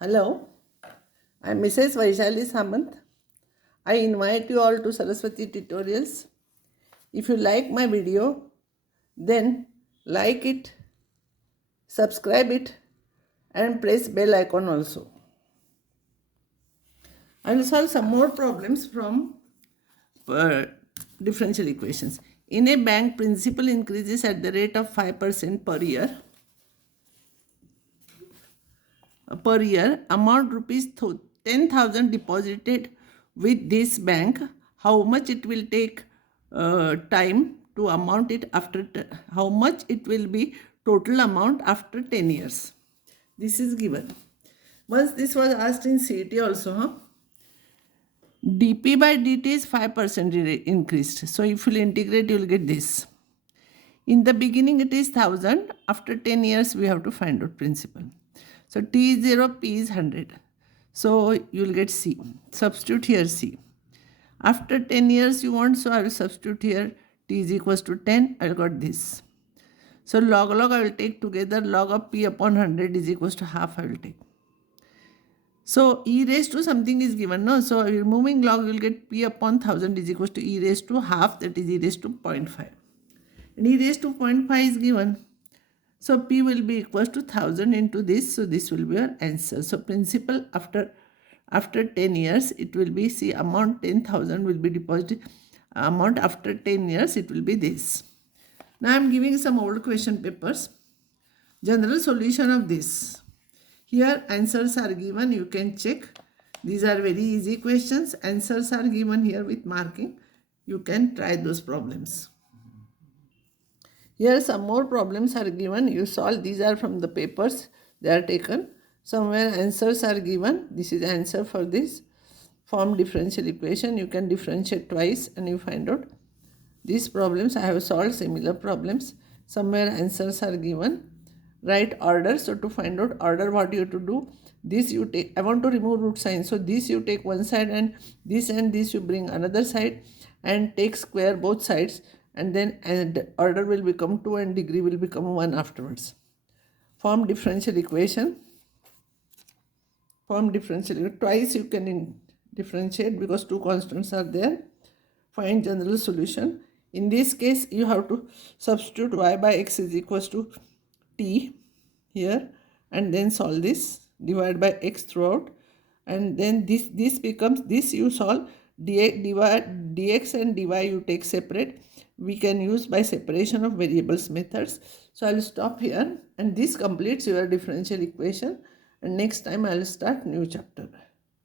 Hello, I am Mrs. Vaishali Samant. I invite you all to Saraswati Tutorials. If you like my video, then like it, subscribe it and press bell icon also. I will solve some more problems from differential equations. In a bank, principal increases at the rate of 5% per year. Amount rupees 10,000 deposited with this bank. How much it will take time to amount it after how much it will be total amount after 10 years. This is given. Once this was asked in CET also, dp by dt is 5% increased. So if you integrate, you will get this. In the beginning it is 1000. After 10 years we have to find out principal. So t is 0, p is 100. So you will get c. Substitute here c. After 10 years you want, so I will substitute here t is equals to 10. I will got this. So log I will take together. Log of p upon 100 is equals to half I will take. So e raised to something is given, no? So removing log you will get p upon 1000 is equals to e raised to half, that is e raised to 0.5. And e raised to 0.5 is given. So p will be equals to 1000 into this. So this will be our answer. So principal after 10 years it will be, see, amount 10,000 will be deposited. Amount after 10 years it will be this. Now I am giving some old question papers. General solution of this. Here answers are given. You can check. These are very easy questions. Answers are given here with marking. You can try those problems. Here some more problems are given. You solve. These are from the papers. They are taken. Somewhere answers are given. This is answer for this. Form differential equation. You can differentiate twice and you find out. These problems I have solved similar problems. Somewhere answers are given. Write order. So to find out order, what you have to do, this you take. I want to remove root sign. So this you take one side and this you bring another side and take square both sides. And then order will become 2 and degree will become 1 afterwards. Form differential equation. Form differential equation. Twice you can differentiate because two constants are there. Find general solution. In this case, you have to substitute y by x is equals to t here and then solve this. Divide by x throughout. And then this becomes, this you solve. Dx and dy you take separate. We can use by separation of variables methods. So I will stop here and this completes your differential equation, and next time I will start new chapter.